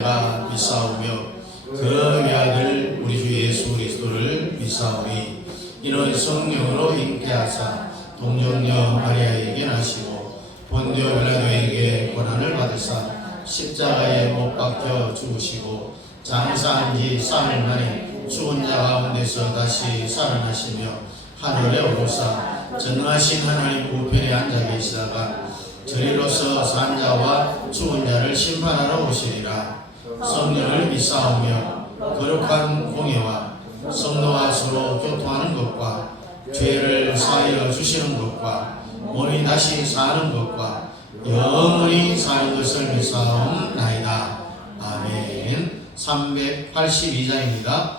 내가 믿사오며 그 외아들 우리 주 예수 그리스도를 믿사오니 이는 성령으로 잉태하사 동정녀 마리아에게 나시고 본디오 빌라도에게 고난을 받으사 십자가에 못 박혀 죽으시고 장사한 지 사흘 만에 죽은 자 가운데서 다시 살아나시며 하늘에 오르사 전능하신 하나님 우편에 앉아 계시다가 저리로서 산 자와 죽은 자를 심판하러 오시리라. 성령을 믿사오며 거룩한 공예와 성도와 서로 교통하는 것과 죄를 사하여 주시는 것과 몸이 다시 사는 것과 영원히 사는 것을 믿사옵나이다. 아멘. 382장입니다.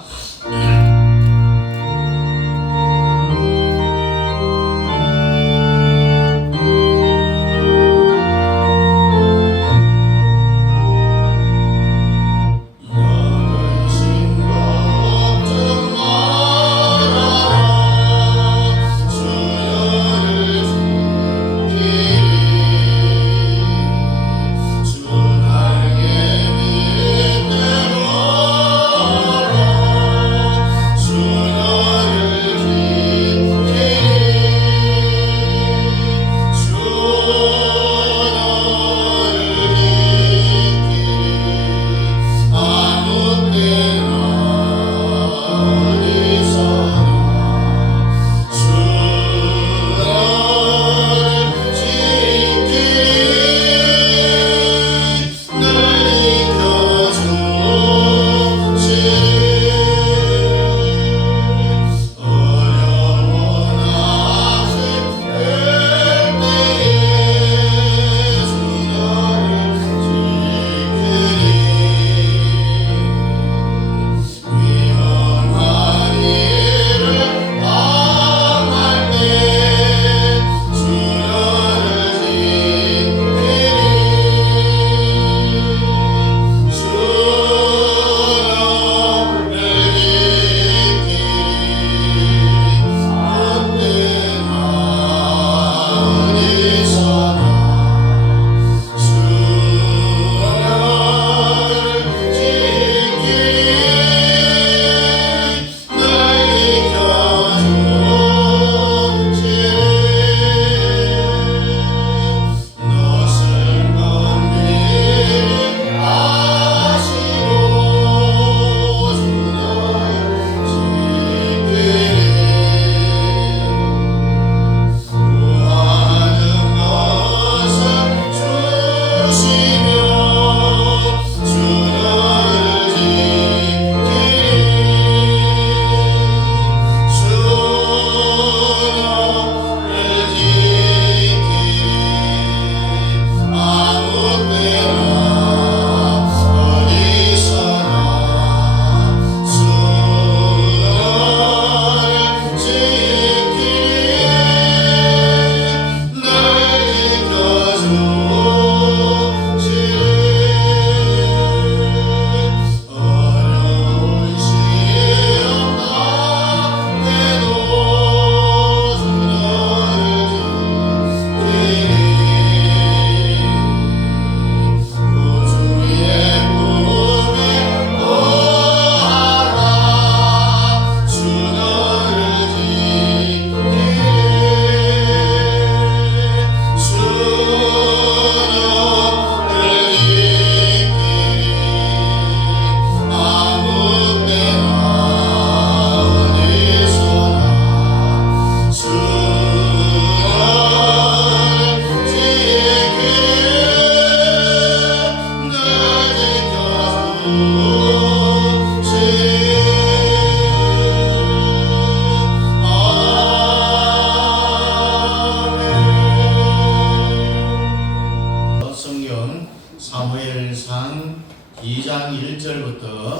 사무엘상 2장 1절부터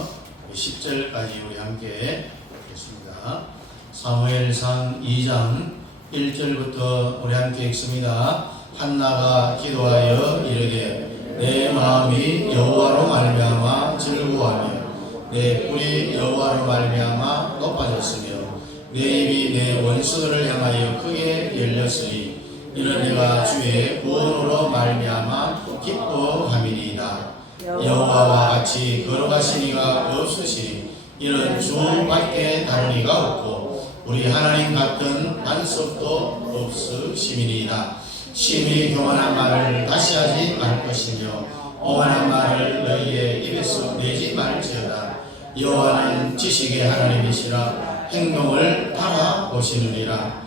10절까지 우리 함께 읽겠습니다. 사무엘상 2장 1절부터 우리 함께 읽습니다. 한나가 기도하여 이르되 내 마음이 여호와로 말미암아 즐거워하며 내 뿔이 여호와로 말미암아 높아졌으며 내 입이 내 원수들을 향하여 크게 열렸으니 이는 내가 주의 구원으로 말미암아 기뻐함이니이다. 여호와와 같이 걸어가신 이가 없으시니 이는 주밖에 다른 이가 없고 우리 하나님 같은 반석도 없으심이니이다. 심히 교만한 말을 다시 하지 말 것이며 오만한 말을 너희의 입에서 내지 말지어다. 여호와는 지식의 하나님이시라 행동을 바라보시느니라.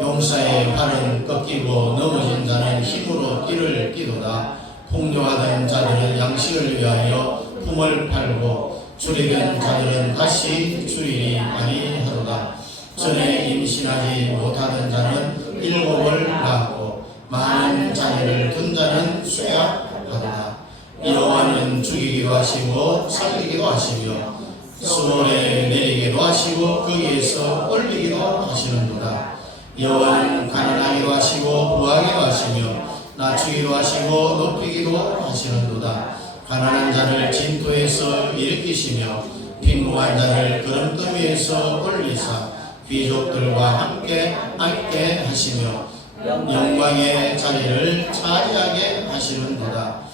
용사의 팔은 꺾이고 넘어진 자는 힘으로 띠를 띠도다. 폭료하던 자들은 양식을 위하여 품을 팔고 줄이던 자들은 다시 줄이니 아니하도다. 전에 임신하지 못하던 자는 7을 낳고 많은 자녀를 둔 자는 쇠약하도다. 여호와는 죽이기도 하시고 살리기도 하시며 수월에 내리기도 하시고 거기에서 올리기도 하시는도다. 여호와는 가난하기도 하시고 부하기도 하시며 낮추기도 하시고 높이기도 하시는도다. 가난한 자를 진토에서 일으키시며 빈궁한 자를 구름더미에서 올리사 귀족들과 함께 앉게 하시며 영광의 자리를 차지하게 하시는도다.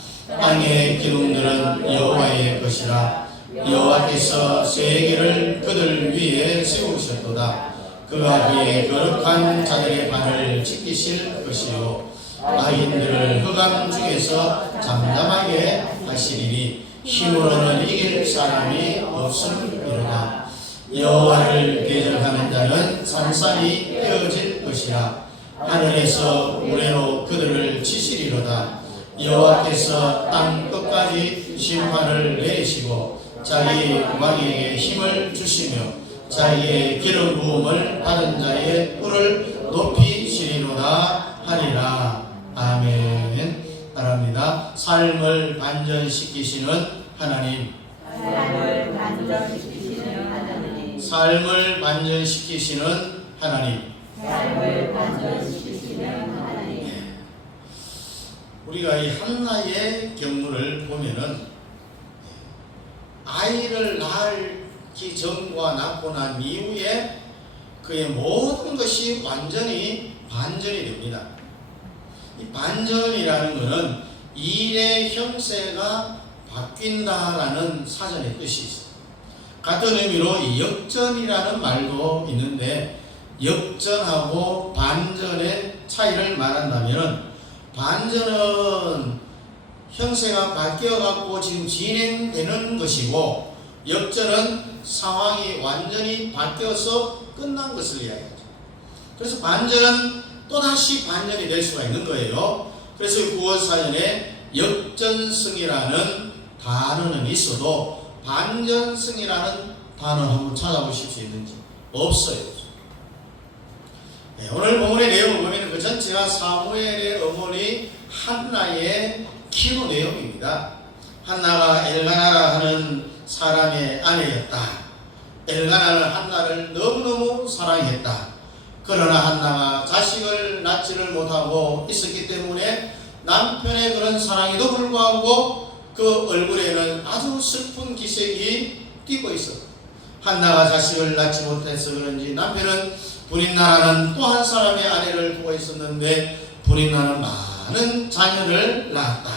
땅의 기둥들은 여호와의 것이라. 여호와께서 세계를 그들 위에 세우셨도다. 그가 그의 거룩한 자들의 발을 지키실 것이요 악인들을 흑암 중에서 잠잠하게 하시리니 힘으로는 이길 사람이 없음이로다. 여호와를 대적하는 자는 산산이 깨어질 것이라. 하늘에서 우레로 그들을 치시리로다. 여호와께서 땅 끝까지 심판을 내리시고 자기 왕에게 힘을 주시며 자기의 기름 부음을 받은 자의 뿔을 높이시리로다 하리라. 아멘. 바랍니다. 삶을 반전시키시는 하나님. 삶을 반전시키시는 하나님. 삶을 반전시키시는 하나님. 삶을 반전시키시는 하나님. 우리가 이 한나의 경우를 보면은 아이를 낳기 전과 낳고 난 이후에 그의 모든 것이 완전히 반전이 됩니다. 이 반전이라는 것은 일의 형세가 바뀐다라는 사전의 뜻이 있어요. 같은 의미로 이 역전이라는 말도 있는데 역전하고 반전의 차이를 말한다면 반전은 형세가 바뀌어갖고 지금 진행되는 것이고 역전은 상황이 완전히 바뀌어서 끝난 것을 이야기하죠. 그래서 반전은 또다시 반전이 될 수가 있는 거예요. 그래서 구원사전에 역전승이라는 단어는 있어도 반전승이라는 단어 한번 찾아보실 수 있는지 없어요. 네, 오늘 본문의 내용을 보면 그 전체가 사무엘의 어머니 한나의 기도 내용입니다. 한나가 엘가나라 하는 사람의 아내였다. 엘가나는 한나를 너무너무 사랑했다. 그러나 한나가 자식을 낳지를 못하고 있었기 때문에 남편의 그런 사랑에도 불구하고 그 얼굴에는 아주 슬픈 기색이 띄고 있었다. 한나가 자식을 낳지 못해서 그런지 남편은 브릿나라는 또 한 사람의 아내를 두고 있었는데 브릿나는 많은 자녀를 낳았다.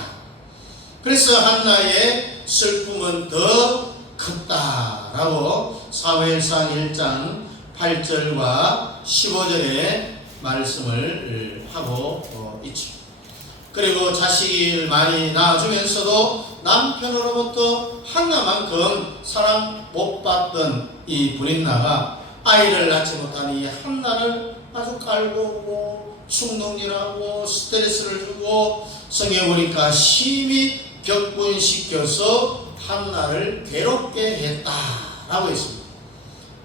그래서 한나의 슬픔은 더 컸다라고 사무엘상 1장 8절과 15절에 말씀을 하고 있죠. 그리고 자식을 많이 낳아주면서도 남편으로부터 한나만큼 사랑 못 받던 이 브릿나가 아이를 낳지 못한 이 한나를 아주 깔보고 충동질하고 스트레스를 주고 성경에 보니까 심히 격분시켜서 한나를 괴롭게 했다라고 했습니다.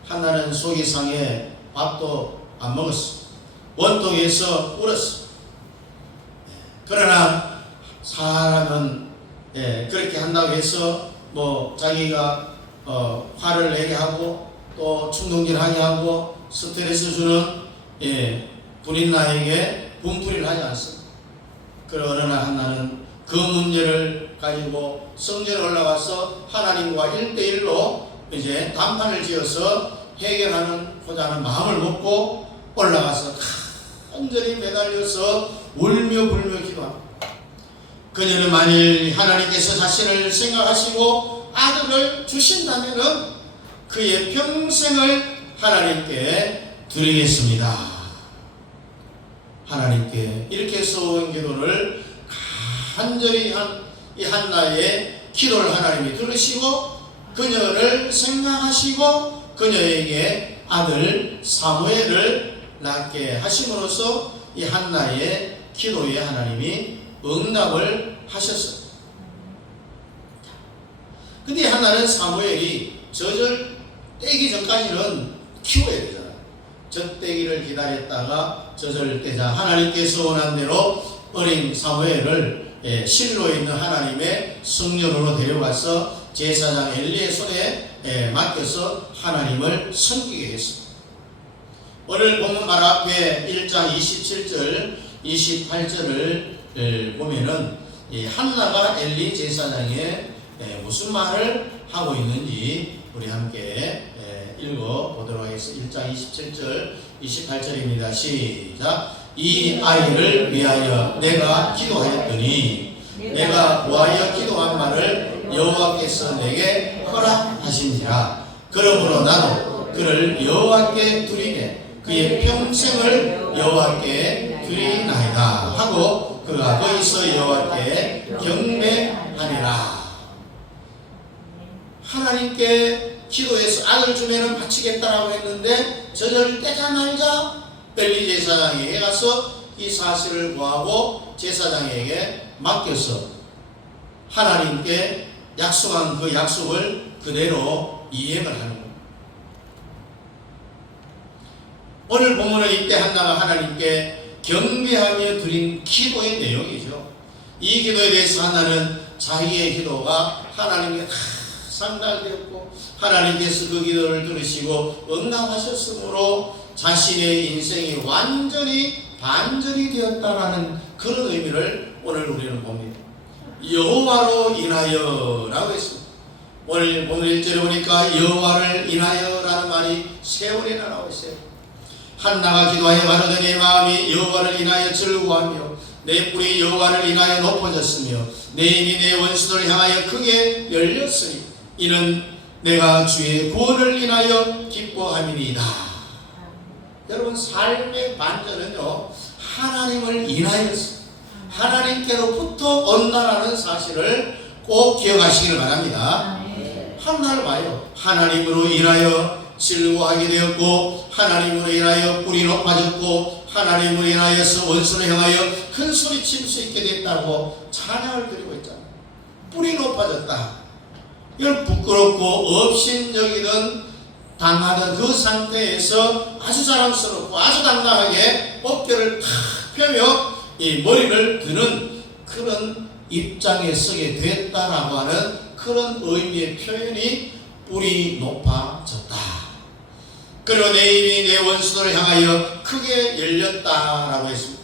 한나는 속이 상해 밥도 안 먹었어. 원통에서 울었어. 그러나 사람은 그렇게 한다고 해서 뭐 자기가 화를 내게 하고 또 충동질하게 하고 스트레스 주는 브릿나에게 분풀이를 하지 않습니다. 그러나 한나는 그 문제를 가지고 성전에 올라가서 하나님과 1대1로 이제 담판을 지어서 해결하고자 하는 마음을 먹고 올라가서 간절히 매달려서 울며 불며 기도합니다. 그녀는 만일 하나님께서 자신을 생각하시고 아들을 주신다면은 그의 평생을 하나님께 드리겠습니다. 하나님께 이렇게 써온 기도를 간절히 이 한나의 기도를 하나님이 들으시고 그녀를 생각하시고 그녀에게 아들 사무엘을 낳게 하심으로써 이 한나의 기도에 하나님이 응답을 하셨어요. 근데 한나는 사무엘이 젖을 떼기 전까지는 키워야 되잖아요. 젖떼기를 기다렸다가 젖을 떼자 하나님께서 원한 대로 어린 사무엘을 실로에 있는 하나님의 성전으로 데려가서 제사장 엘리의 손에 맡겨서 하나님을 섬기게 했습니다. 오늘 본문 말 앞에 1장 27절 28절을 보면은 한나가 엘리 제사장에 무슨 말을 하고 있는지 우리 함께 읽어보도록 하겠습니다. 1장 27절 28절입니다. 시작. 이 아이를 위하여 내가 기도하였더니 내가 구하여 기도한 말을 여호와께서 내게 허락하신지라. 그러므로 나도 그를 여호와께 드리되 그의 평생을 여호와께 드리나이다 하고 그가 거기서 여호와께 경배하니라. 하나님께 기도해서 아들 주면은 바치겠다라고 했는데 젖을 떼자마자 엘리 제사장에게 가서 이 사실을 구하고 제사장에게 맡겨서 하나님께 약속한 그 약속을 그대로 이행을 하는 겁니다. 오늘 본문은 이때 한나가 하나님께 경배하며 드린 기도의 내용이죠. 이 기도에 대해서 한나는 자기의 기도가 하나님께 상달되었고 하나님께서 그 기도를 들으시고 응답하셨으므로 자신의 인생이 완전히 반전이 되었다라는 그런 의미를 오늘 우리는 봅니다. 여호와로 인하여 라고 했습니다. 오늘 1절에 보니까 여호와를 인하여 라는 말이 세 번이나 나와 있어요. 한나가 기도하여 가로되 내 마음이 여호와를 인하여 즐거워하며 내 뿔이 여호와를 인하여 높아졌으며 내 입이 내 원수들을 향하여 크게 열렸으니 이는 내가 주의 구원을 인하여 기뻐함이니이다. 여러분 삶의 반전은요 하나님을 인하여서 하나님께로부터 온다라는 사실을 꼭 기억하시길 바랍니다. 한나를 봐요. 하나님으로 인하여 즐거워하게 되었고 하나님으로 인하여 뿔이 높아졌고 하나님으로 인하여서 원수를 향하여 큰 소리칠 수 있게 됐다고 찬양을 드리고 있잖아요. 뿔이 높아졌다. 이걸 부끄럽고 업신여기던 당하던 그 상태에서 아주 자랑스럽고 아주 당당하게 어깨를 탁 펴며 이 머리를 드는 그런 입장에 서게 됐다라고 하는 그런 의미의 표현이 뿔이 높아졌다. 그리고 내 입이 내 원수들을 향하여 크게 열렸다라고 했습니다.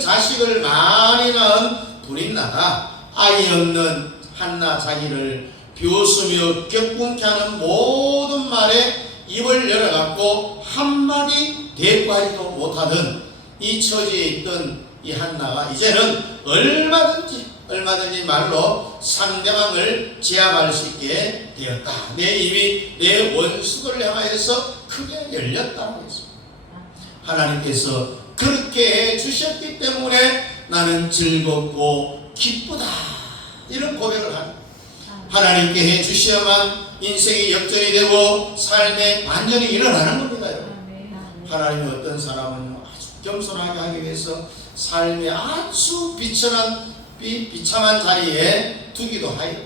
자식을 많이 낳은 불인나가 아이 없는 한나 자기를 비웃으며 격분케 하는 모든 말에 입을 열어갖고 한마디 대꾸하지도 못하던 이 처지에 있던 이 한나가 이제는 얼마든지 말로 상대방을 제압할 수 있게 되었다. 내 입이 내 원수들을 향하여서 크게 열렸다고 했습니다. 하나님께서 그렇게 해주셨기 때문에 나는 즐겁고 기쁘다. 이런 고백을 합니다. 하나님께 해주셔야만 인생이 역전이 되고 삶의 반전이 일어나는 겁니다. 하나님이 어떤 사람은 아주 겸손하게 하기 위해서 삶의 아주 비참한 자리에 두기도 하여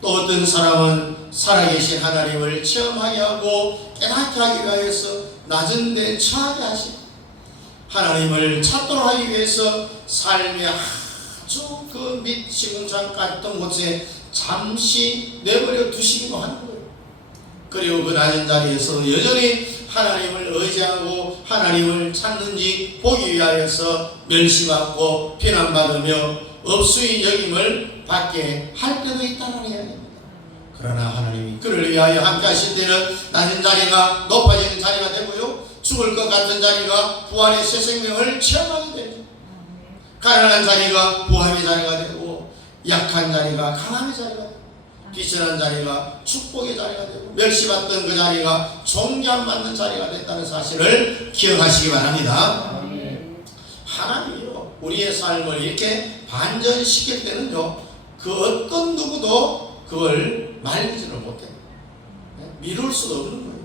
또 어떤 사람은 살아계신 하나님을 체험하게 하고 깨닫게 하기 위해서 낮은 데 처하게 하시고 하나님을 찾도록 하기 위해서 삶의 아주 그 밑 시궁창 같은 곳에 잠시 내버려 두시기도 하는 거예요. 그리고 그 낮은 자리에서 여전히 하나님을 의지하고 하나님을 찾는지 보기 위하여서 멸시받고 비난받으며 업수의 여김을 받게 할 때도 있다는 이야기입니다. 그러나 하나님이 그를 위하여 함께 하실 때는 낮은 자리가 높아지는 자리가 되고요 죽을 것 같은 자리가 부활의 새 생명을 체험하게 됩니다. 가난한 자리가 부함의 자리가 되고, 약한 자리가 강함의 자리가 되고, 비천한 자리가 축복의 자리가 되고, 멸시받던 그 자리가 존경받는 자리가 됐다는 사실을 기억하시기 바랍니다. 하나님이요, 우리의 삶을 이렇게 반전시킬 때는요, 그 어떤 누구도 그걸 말리지를 못해요. 미룰 수도 없는 거예요.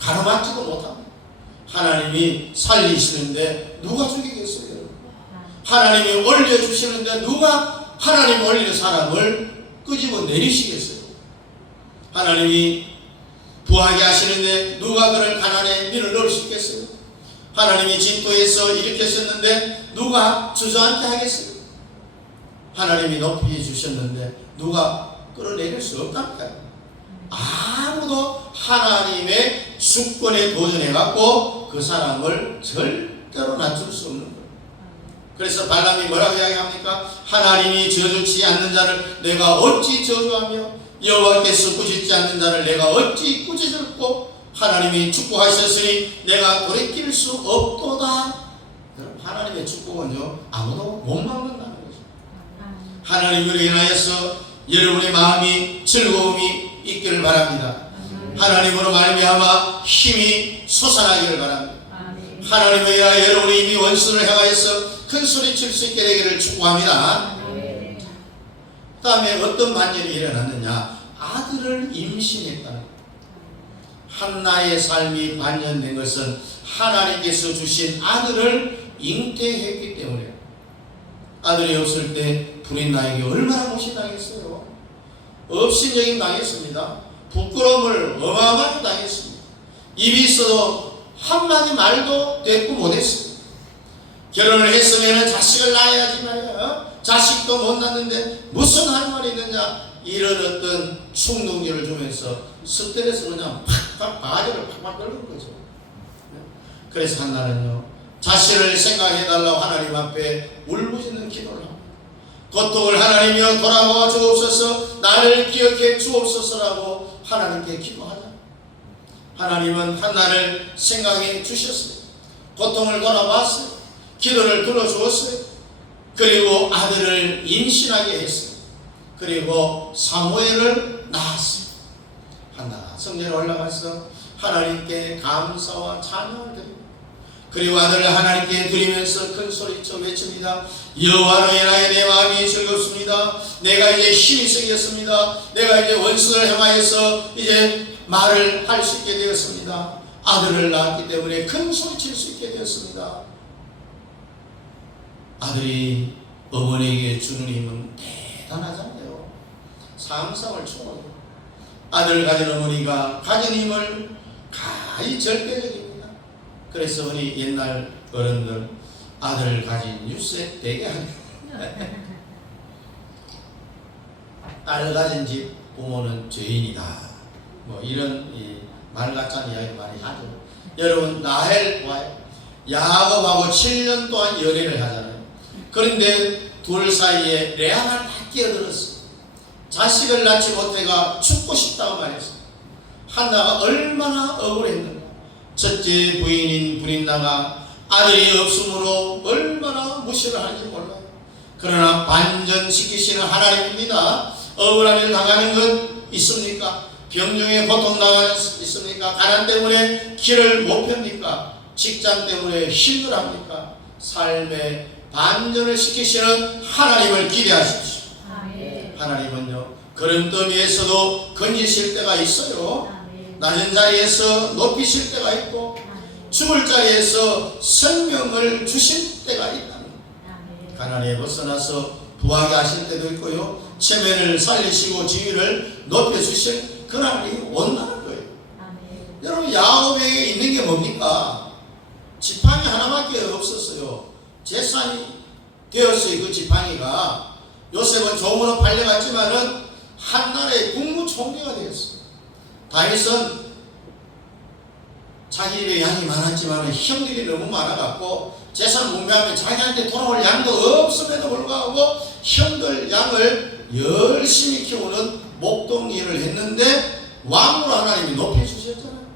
가로막지도 못합니다. 하나님이 살리시는데 누가 죽이겠어요? 하나님이 올려주시는데 누가 하나님 올리는 사람을 끄집어 내리시겠어요? 하나님이 부하게 하시는데 누가 그를 가난에 밀어 넣을 수 있겠어요? 하나님이 진토에서 일으켰었는데 누가 주저앉게 하겠어요? 하나님이 높이 주셨는데 누가 끌어내릴 수 없답니다. 아무도 하나님의 주권에 도전해갖고 그 사람을 절대로 낮출 수 없는 거예요. 그래서 발람이 뭐라고 이야기합니까? 하나님이 저주치 않는 자를 내가 어찌 저주하며 여호와께서 꾸짖지 않는 자를 내가 어찌 꾸짖을꼬? 하나님이 축복하셨으니 내가 돌이킬 수 없도다. 하나님의 축복은요, 아무도 못 막는다는 거죠. 하나님으로 인하여서 여러분의 마음이 즐거움이 있기를 바랍니다. 하나님으로 말미암아 힘이 솟아나기를 바랍니다. 하나님으로 인하여 여러분이 이미 원수를 향하여서 큰 소리 칠 수 있게 되기를 축복합니다. 그 다음에 어떤 반전이 일어났느냐? 아들을 임신했다는. 한나의 삶이 반전된 것은 하나님께서 주신 아들을 잉태했기 때문에. 아들이 없을 때 불인나에게 얼마나 무시당했어요. 업신여김 당했습니다. 부끄러움을 어마어마하게 당했습니다. 입이 있어도 한마디 말도 대꾸 못했습니다. 결혼을 했으면 자식을 낳아야지 말이야. 자식도 못 낳는데 무슨 할 말이 있느냐. 이런 어떤 충동기를 주면서 스트레스 그냥 팍팍 바지를 팍팍 끓는 거죠. 그래서 한나는요, 자신을 생각해달라고 하나님 앞에 울부짖는 기도를 합니다. 고통을 하나님이여 돌아와 주옵소서, 나를 기억해 주옵소서라고 하나님께 기도하자. 하나님은 한나를 생각해 주셨어요. 고통을 돌아봤어요. 기도를 들어주었어요. 그리고 아들을 임신하게 했어요. 그리고 사무엘을 낳았어요. 한나가 성전에 올라가서 하나님께 감사와 찬양을 드립니다. 그리고 아들을 하나님께 드리면서 큰 소리쳐 외칩니다. 여호와로 인하여 내 마음이 즐겁습니다. 내가 이제 힘이 생겼습니다. 내가 이제 원수를 향하여서 이제 말을 할 수 있게 되었습니다. 아들을 낳았기 때문에 큰 소리칠 수 있게 되었습니다. 아들이 어머니에게 주는 힘은 대단하잖아요. 상상을 초월해요. 아들을 가진 어머니가 가진 힘을 가히 절대적입니다. 그래서 우리 옛날 어른들 아들을 가진 유색 되게 합니다. 딸 가진 집 부모는 죄인이다. 뭐 이런 말 같은 이야기 많이 하죠. 여러분 라헬과 야곱하고 7년 동안 연애를 하잖아요. 그런데 둘 사이에 레아가 다 끼어들었어요. 자식을 낳지 못해가 죽고 싶다고 말했어요. 한나가 얼마나 억울했는가. 첫째 부인인 불인나가 아들이 없으므로 얼마나 무시를 하는지 몰라요. 그러나 반전시키시는 하나님입니다. 억울한 일 당하는 것 있습니까? 병중에 고통 당하는 것 있습니까? 가난 때문에 길을 못 펴니까? 직장 때문에 힘들합니까? 삶에 반전을 시키시는 하나님을 기대하십시오. 하나님은요, 걸음더미에서도 건지실 때가 있어요. 낮은 자리에서 높이실 때가 있고 죽을 자리에서 생명을 주실 때가 있다. 가난에 벗어나서 부하게 하실 때도 있고요, 체면을 살리시고 지위를 높여주실 그날이 온다는 거예요. 여러분, 야곱에게 있는 게 뭡니까? 지팡이 하나밖에 없었어요. 재산이 되었어요. 그 지팡이가 요셉은 종으로 팔려갔지만은 한나라의 국무총리가 되었어요. 다윗은 자기 집에 양이 많았지만 형들이 너무 많아갖고 재산 분배하면 자기한테 돌아올 양도 없음에도 불구하고 형들 양을 열심히 키우는 목동 일을 했는데 왕으로 하나님이 높여주셨잖아요.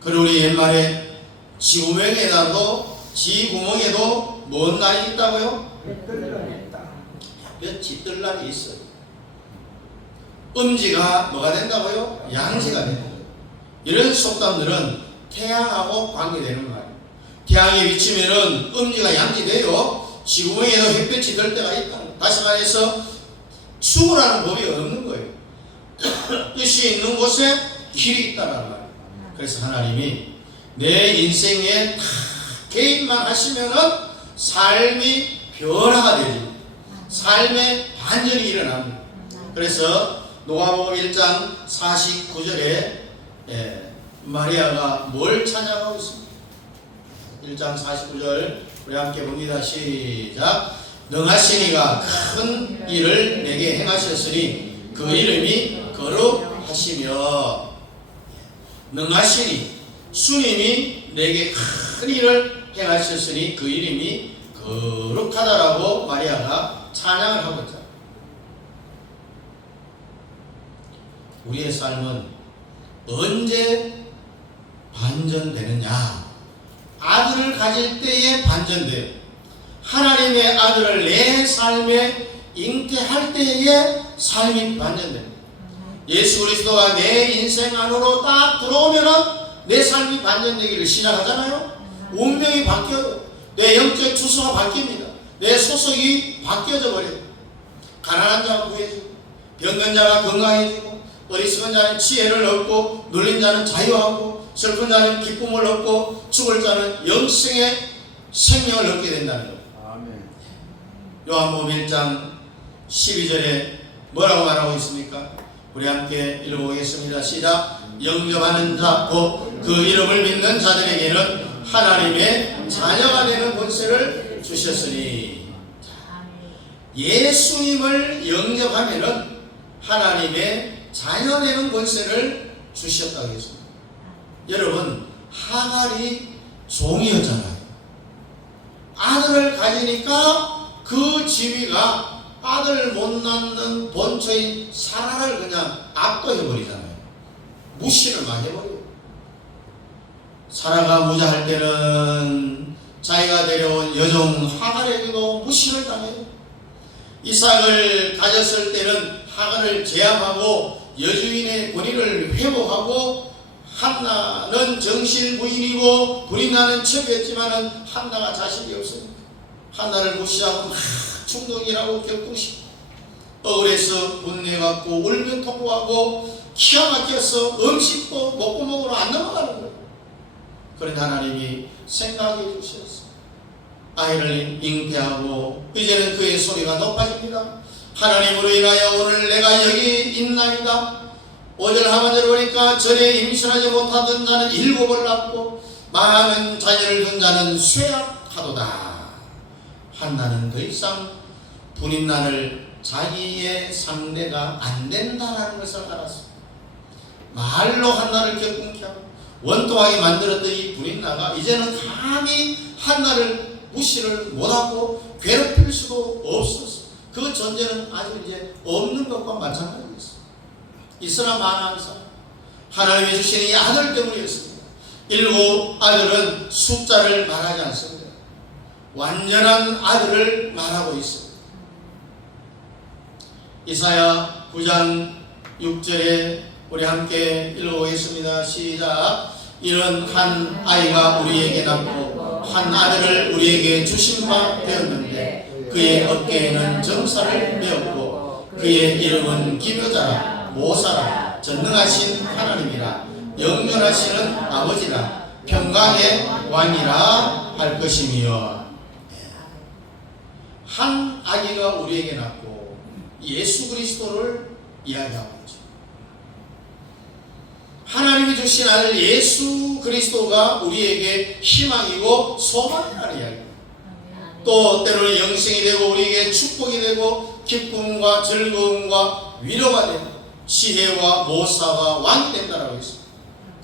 그리고 우리 옛말에 지 구멍에도 뭔 날이 있다고요? 뜰날이 있다. 볕이 뜰 날이 있어요. 음지가 뭐가 된다고요? 양지가 된다. 이런 속담들은 태양하고 관계되는 말이에요. 태양이 비치면은 음지가 양지돼요. 지구에도 햇볕이 들 때가 있다. 다시 말해서 죽으라는 법이 없는 거예요. 뜻이 있는 곳에 길이 있다는 말이에요. 그래서 하나님이 내 인생에 다 개입만 하시면은 삶이 변화가 되지. 삶의 반전이 일어납니다. 그래서 누가복음 1장 49절에 마리아가 뭘 찬양하고 있습니까? 1장 49절 우리 함께 봅니다. 시작. 능하시니가 큰 일을 내게 행하셨으니 그 이름이 거룩하시며. 능하시니 주님이 내게 큰 일을 행하셨으니 그 이름이 거룩하다라고 마리아가 찬양을 하고 있다. 우리의 삶은 언제 반전되느냐? 아들을 가질 때에 반전돼요. 하나님의 아들을 내 삶에 잉태할 때에 삶이 반전됩니다. 예수 그리스도가 내 인생 안으로 딱 들어오면은 내 삶이 반전되기를 시작하잖아요. 운명이 바뀌어요. 내 영적 주소가 바뀝니다. 내 소속이 바뀌어져 버려요. 가난한 자가 부해지고, 병든 자가 건강해지고, 어리석은 자는 지혜를 얻고, 눌린 자는 자유하고, 슬픈 자는 기쁨을 얻고, 죽을 자는 영생의 생명을 얻게 된다는 거예요. 아멘. 요한복음 1장 12절에 뭐라고 말하고 있습니까? 우리 함께 읽어보겠습니다. 시작. 영접하는 자, 곧 그 이름을 믿는 자들에게는 하나님의 자녀가 되는 권세를 주셨으니. 예수님을 영접하면은 하나님의 자녀 되는 권세를 주셨다고 했습니다. 여러분, 하갈이 종이었잖아요. 아들을 가지니까 그 지위가 아들 못 낳는 본처인 사라를 그냥 압도해버리잖아요. 무시를 많이 해버려요. 사라가 무자할 때는 자기가 데려온 여종 하갈에게도 무시를 당해요. 이삭을 가졌을 때는 하갈을 제압하고 여주인의 권위를 회복하고, 한나는 정실 부인이고 브리나는 첩이었지만은 한나가 자식이 없으니까 한나를 무시하고 막 충동이라고 격동시키고, 억울해서 분내갖고 울며 통보하고 기가 막혀서 음식도 목구멍으로 안 넘어가는 거예요. 그런데 하나님이 생각해 주셨어요. 아이를 잉태하고 이제는 그의 소리가 높아집니다. 하나님으로 인하여 오늘 내가 여기 있나이다. 5절 하반절을 보니까 전에 임신하지 못하던 자는 7을 낳고 많은 자녀를 둔 자는 쇠약하도다. 한나는 더 이상 분인난을 자기의 상대가 안 된다는 것을 알았습니다. 말로 한나를 격분케 하고 원통하게 만들었던 이 분인나가 이제는 감히 한나를 무시를 못하고 괴롭힐 수도 없었어. 그 존재는 아직 이제 없는 것과 마찬가지였어. 이스라 만왕사 하나님이 주신 이 아들 때문이었습니다. 7 아들은 숫자를 말하지 않습니다. 완전한 아들을 말하고 있습니다. 이사야 9장 6절에 우리 함께 읽어보겠습니다. 시작. 이런 한 아이가 우리에게 낳고 한 아들을 우리에게 주신 바 되었는데 그의 어깨에는 정사를 메었고 그의 이름은 기묘자라 모사라 전능하신 하나님이라 영원하시는 아버지라 평강의 왕이라 할 것이며. 한 아기가 우리에게 낳고 예수 그리스도를 이야기하고 있죠. 하나님이 주신 아들 예수 그리스도가 우리에게 희망이고 소망이라는 이야기입니다. 또 때로는 영생이 되고 우리에게 축복이 되고 기쁨과 즐거움과 위로가 되고 지혜와 모사와 왕이 된다라고 했습니다.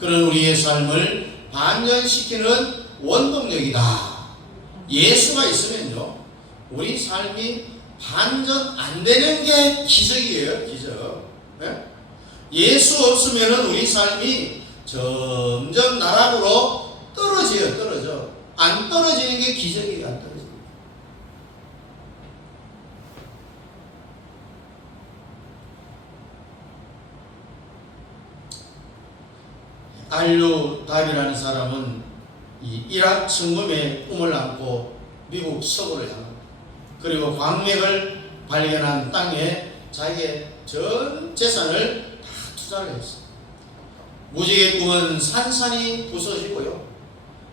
그런 우리의 삶을 반전시키는 원동력이다. 예수가 있으면요, 우리 삶이 반전 안 되는 게 기적이에요. 기적. 네? 예수 없으면 우리 삶이 점점 나락으로 떨어져요. 떨어져. 안 떨어지는 게 기적이에요. 안 떨어집니다. 알류 다비라는 사람은 이 이락 천금의 꿈을 안고 미국 서부를 향합니다. 그리고 광맥을 발견한 땅에 자기의 전 재산을 다 투자를 했어요. 무지개 꿈은 산산이 부서지고요.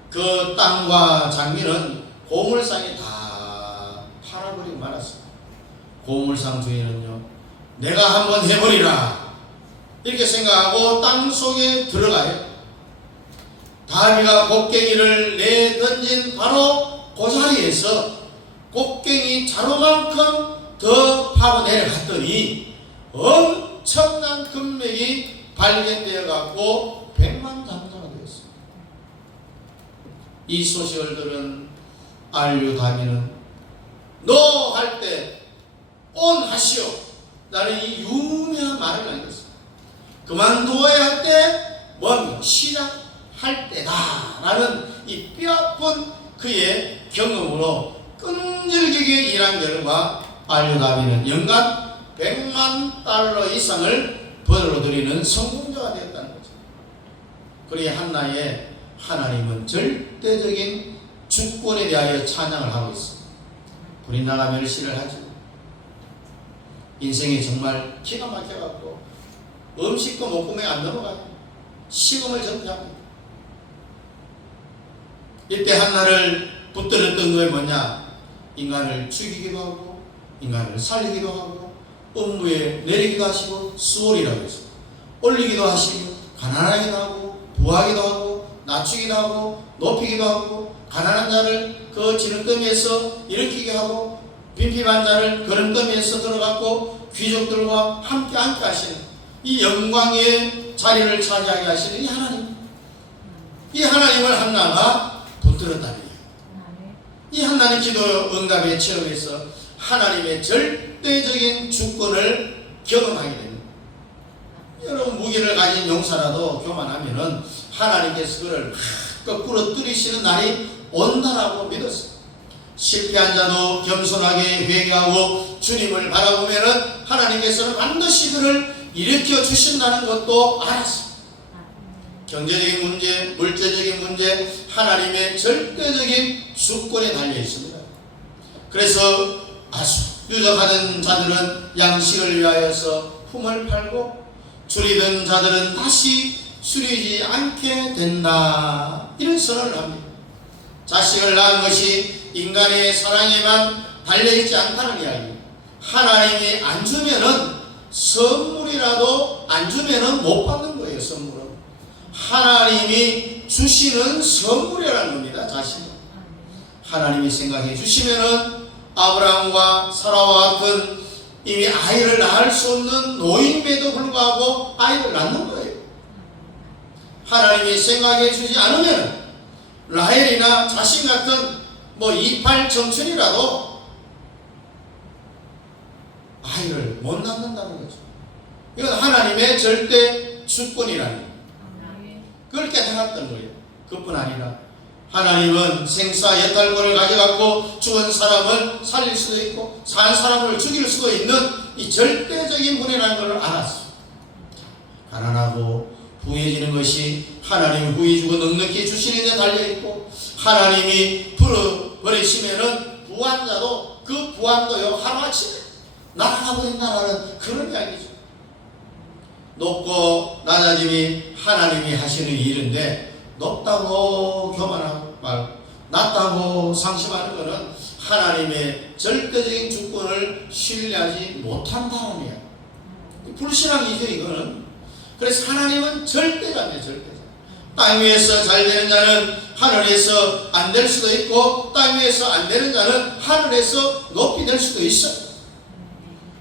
그 땅과 장미는 고물상에 다 팔아버리고 말았습니다. 고물상 주인은요, 내가 한번 해버리라 이렇게 생각하고 땅 속에 들어가요. 다비가 곡괭이를 내던진 바로 그 자리에서 곡괭이 자루만큼 더 파고 내려갔더니 엄청난 금맥이 발견되어 갖고 백만장자가 되었습니다. 이 소식을 들은 알류 다비는 너 할 때 온 하시오 라는 이 유명한 말을 남겼습니다. 그만두어야 할 때 뭐 시작할 때다 라는 이 뼈아픈 그의 경험으로 끈질기게 일한 결과 알류 다비는 연간 100만 달러 이상을 벌어들이는 성공자가 되었다는 거죠. 그리고 한나에 하나님은 절대적인 주권에 대하여 찬양을 하고 있습니다. 우리나라 멸시를 하죠. 인생이 정말 기가 막혀갖고 음식도 목구멍에 안 넘어가요. 식음을 전폐합니다. 이때 한나를 붙들었던 게 뭐냐? 인간을 죽이기도 하고 인간을 살리기도 하고 음부에 내리기도 하시고 수월이라고 했습니다. 올리기도 하시고 가난하기도 하고 부하기도 하고 낮추기도 하고 높이기도 하고 가난한 자를 그 지름더미에서 일으키게 하고 빈핍한 자를 거름더미에서 들어갔고 귀족들과 함께 앉게 하시는 이 영광의 자리를 차지하게 하시는 이 하나님, 이 하나님을 한나가 붙들었다니 이 하나님 기도 응답의 체험에서 하나님의 절대적인 주권을 경험하게 됩니다. 여러분 무기를 가진 용사라도 교만하면은 하나님께서 그를 거꾸로 뚫으시는 날이 온다라고 믿었어요. 실패한 자도 겸손하게 회개하고 주님을 바라보면은 하나님께서는 반드시 그를 일으켜 주신다는 것도 알았어요. 경제적인 문제, 물질적인 문제, 하나님의 절대적인 주권에 달려 있습니다. 그래서 아주 유적하던 자들은 양식을 위하여서 품을 팔고 줄이던 자들은 다시 줄이지 않게 된다. 이런 선언을 합니다. 자식을 낳은 것이 인간의 사랑에만 달려있지 않다는 이야기입니다. 하나님이 안 주면은 선물이라도 안 주면은 못 받는 거예요. 선물은 하나님이 주시는 선물이라는 겁니다. 자신은 하나님이 생각해 주시면은 아브라함과 사라와 같은 이미 아이를 낳을 수 없는 노인임에도 불구하고 아이를 낳는 거예요. 하나님이 생각해 주지 않으면 라헬이나 자신 같은 이팔 청춘이라도 아이를 못 낳는다는 거죠. 이건 하나님의 절대 주권이라는 거예요. 그걸 깨달았던 거예요. 그뿐 아니라 하나님은 생사 여탈권을 가져갖고 죽은 사람을 살릴 수도 있고 산 사람을 죽일 수도 있는 이 절대적인 분이라는 걸 알았어요. 가난하고 부해지는 것이 하나님이 후히 주고 넉넉히 주시는 데 달려있고 하나님이 버리시면은 부한 자도 그 부함도요 하루아침에 날아가 버린다라는 그런 이야기죠. 높고 낮아짐이 하나님이 하시는 일인데 높다고 교만하고 말고 낮다고 상심하는 것은 하나님의 절대적인 주권을 신뢰하지 못한다는 이야기. 불신앙이죠 이거는. 그래서 하나님은 절대자네 절대자. 땅 위에서 잘 되는 자는 하늘에서 안 될 수도 있고 땅 위에서 안 되는 자는 하늘에서 높이 될 수도 있어요.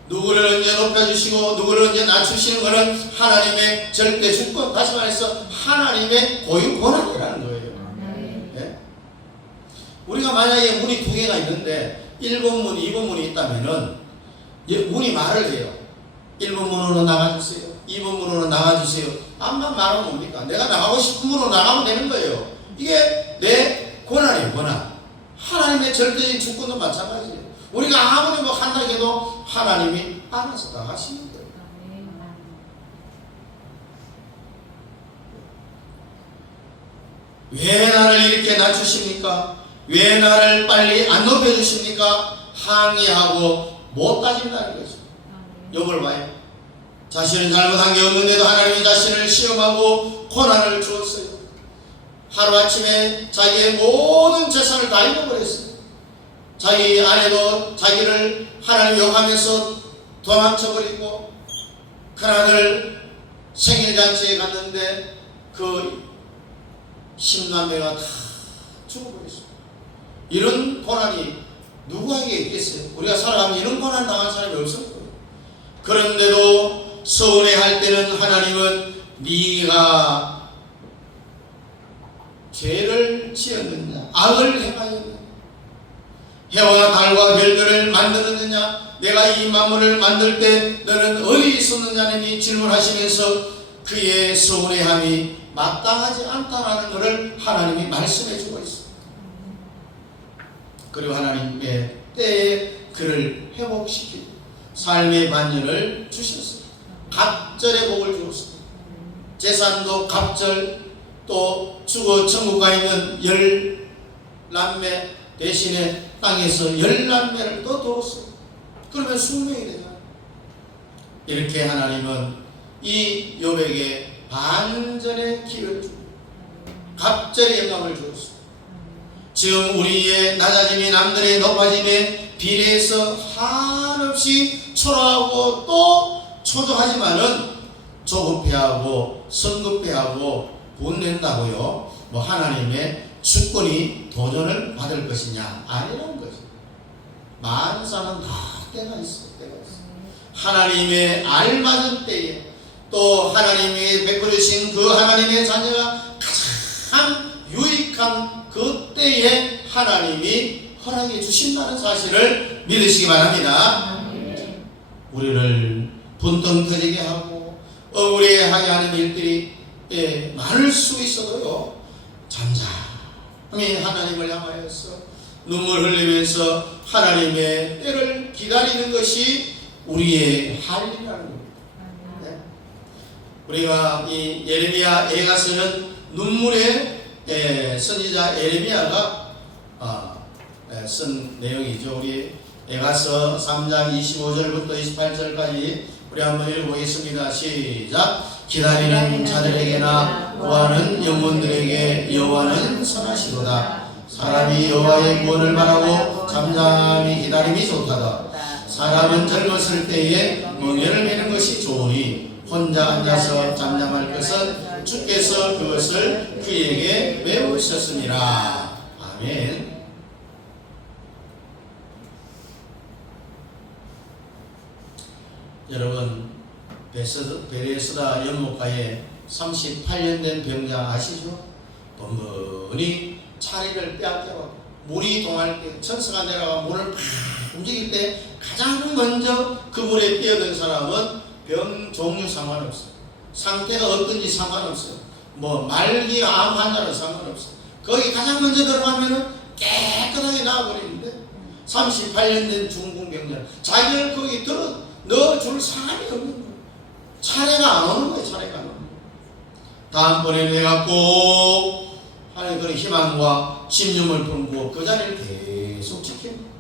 누구를 언제 높여주시고 누구를 언제 낮추시는 것은 하나님의 절대 주권, 다시 말해서 하나님의 고유 권한이라는 거예요. 네? 우리가 만약에 문이 두 개가 있는데 1번 문, 2번 문이 있다면은 문이 말을 해요. 1번 문으로 나가주세요. 2번 문으로 나가주세요. 암만 말하면 뭡니까? 내가 나가고 싶은 문으로 나가면 되는 거예요. 이게 내 권한이에요. 권한. 하나님의 절대적인 주권도 마찬가지예요. 우리가 아무리 한다 해도 하나님이 알아서 다 하시는 거예요. 왜 나를 이렇게 낮추십니까? 왜 나를 빨리 안 높여주십니까? 항의하고 못 따진다는 거죠. 욥을 봐요. 자신은 잘못한 게 없는데도 하나님이 자신을 시험하고 고난을 주었어요. 하루아침에 자기의 모든 재산을 다 잃어버렸어요. 자기 아내도 자기를 하나님 욕하면서 도망쳐버리고, 큰아들 생일잔치에 갔는데 그 10남매가 다 죽어버렸어요. 이런 고난이 누구에게 있겠어요? 우리가 살아가면 이런 고난 당한 사람이 없을 거예요. 그런데도 서운해할 때는 하나님은 네가 죄를 지었느냐, 악을 행하였느냐, 해와 달과 별들을 만들었느냐, 내가 이 만물을 만들 때 너는 어디 있었느냐는 질문하시면서 그의 서운해함이 마땅하지 않다라는 것을 하나님이 말씀해 주고 있습니다. 그리고 하나님의 때에 그를 회복시키고 삶의 반열을 주셨습니다. 갑절의 복을 주었습니다. 재산도 갑절, 또 죽어 천국 가 있는 10남매 대신에 땅에서 10남매를 또 두었어요. 그러면 숙명이 되잖아요. 이렇게 하나님은 이 욥에게 반전의 기회를 주고 갑절의 영광을 주었습니다. 지금 우리의 낮아짐이 남들의 높아짐에 비례해서 한없이 초라하고 또 초조하지만은 조급해하고 성급해하고 분낸다고요 뭐 하나님의 주권이 도전을 받을 것이냐? 아니라는 거죠. 만사는 다 때가 있어. 하나님의 알맞은 때에 또 하나님이 베풀으신 그 하나님의 자녀가 가장 유익한 그 때에 하나님이 허락해 주신다는 사실을 믿으시기 바랍니다. 우리를 분통 터지게 하고 억울해하게 하는 일들이 많을 수 있어도요, 잠잠히 하나님을 향하여서 눈물 흘리면서 하나님의 때를 기다리는 것이 우리의 할 일이라는 겁니다. 네. 우리가 이 예레미야에 가서는 눈물의 선지자 예레미야가 쓴 내용이죠. 우리 에가서 3장 25절부터 28절까지 우리 한번 읽어보겠습니다. 시작. 기다리는 자들에게나 구하는 영혼들에게 여호와는 선하시도다. 사람이 여호와의 구원을 바라고 잠잠히 기다림이 좋다다. 사람은 젊었을 때에 멍에를 매는 것이 좋으니 혼자 앉아서 잠잠할 것은 주께서 그것을 그에게 배우셨습니다. 아멘. 여러분, 베레스다 연못가에 38년 된 병자 아시죠? 번번이 차례를 빼앗겨가고 물이 동할 때 천사가 내려가 물을 팍 움직일 때 가장 먼저 그 물에 뛰어든 사람은 병 종류 상관없어요. 상태가 어떤지 상관없어요. 뭐 말기 암 환자는 상관없어요. 거기 가장 먼저 들어가면은 깨끗하게 나와버리는데 38년 된 중풍병자 자기를 거기 넣어줄 사람이 없는 거예요. 차례가 안 오는 거예요. 차례가 안 오는 거예요. 다음번에 내가 꼭 하나님 그런 희망과 신념을 품고 그 자리를 계속 지킵니다.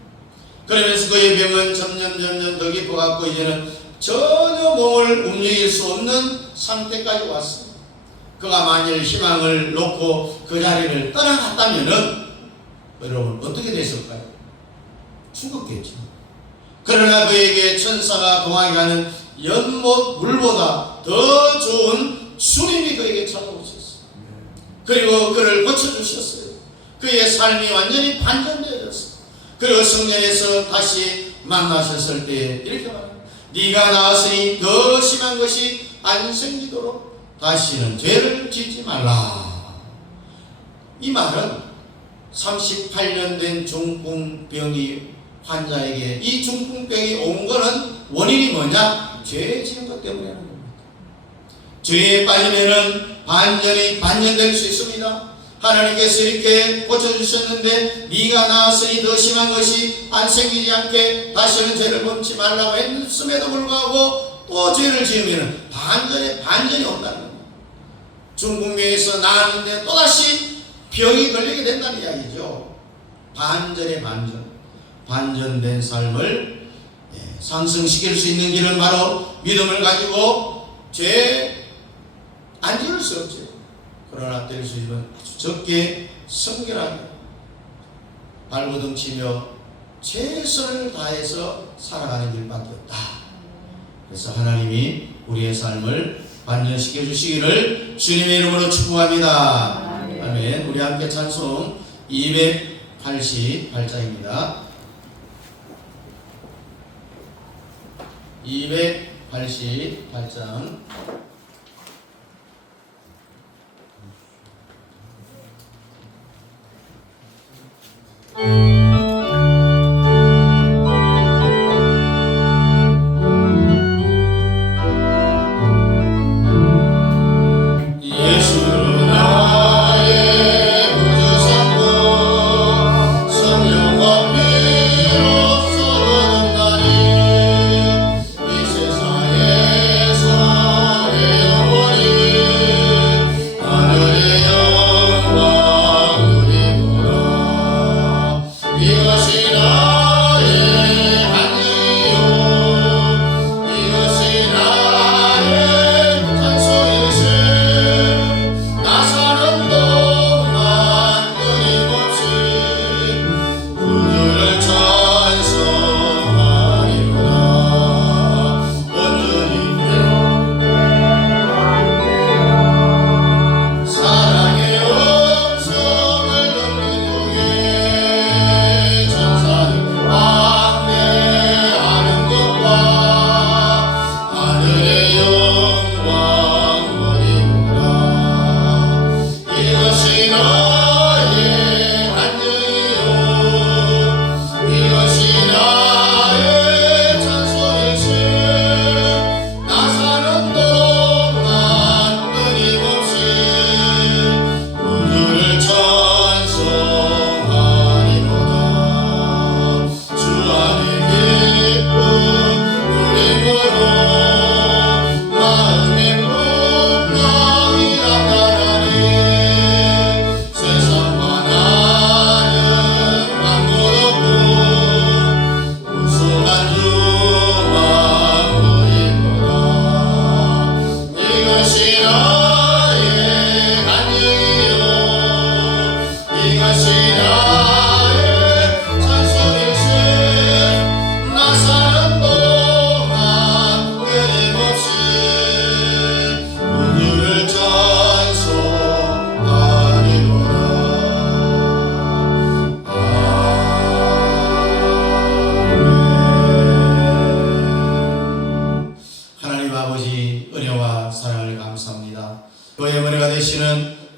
그러면서 그의 병은 점점 더 깊어갖고 이제는 전혀 몸을 움직일 수 없는 상태까지 왔습니다. 그가 만일 희망을 놓고 그 자리를 떠나갔다면은 여러분 어떻게 됐을까요? 죽었겠죠. 그러나 그에게 천사가 동하게 하는 연못 물보다 더 좋은 주님이 그에게 찾아오셨어요. 그리고 그를 고쳐주셨어요. 그의 삶이 완전히 반전되어졌어요. 그리고 성령에서 다시 만나셨을 때 이렇게 말합니다. 네가 나았으니 더 심한 것이 안 생기도록 다시는 죄를 짓지 말라. 이 말은 38년 된 중풍병이 환자에게 이 중풍병이 온 것은 원인이 뭐냐? 죄 지은 것 때문에 하는 겁니다. 죄에 빠지면은 반전될 수 있습니다. 하나님께서 이렇게 고쳐주셨는데 네가 나았으니 더 심한 것이 안 생기지 않게 다시는 죄를 범치 말라고 했음에도 불구하고 또 죄를 지으면 반전이 온다는 겁니다. 중풍병에서 나았는데 또다시 병이 걸리게 된다는 이야기죠. 반전의 반전, 반전된 삶을 상승시킬 수 있는 길은 바로 믿음을 가지고 죄 안 지을 수 없죠. 그러나 될 수 있는 아주 적게 성결하게 발버둥 치며 최선을 다해서 살아가는 길밖에 없다. 그래서 하나님이 우리의 삶을 반전시켜 주시기를 주님의 이름으로 축복합니다. 아멘. 우리 함께 찬송 288장입니다. 288장.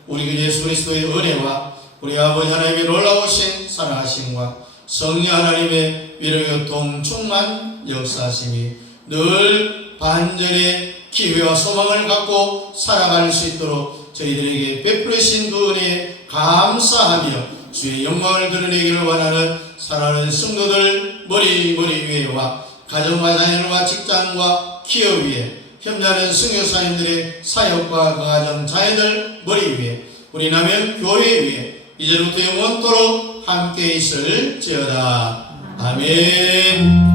우리 주 예수 그리스도의 은혜와 우리 아버지 하나님의 놀라우신 사랑하심과 성령 하나님의 위로교통 충만 역사하심이 늘 반전의 기회와 소망을 갖고 살아갈 수 있도록 저희들에게 베풀으신 그 은혜에 감사하며 주의 영광을 드러내기를 원하는 사랑하는 성도들 머리 위에와 가정과 자녀과 직장과 기업 위에 협력하는 선교사님들의 사역과 가정 자녀들 머리 위에 우리 남의 교회 위에 이제부터 영원토록 함께 있을지어다. 아멘.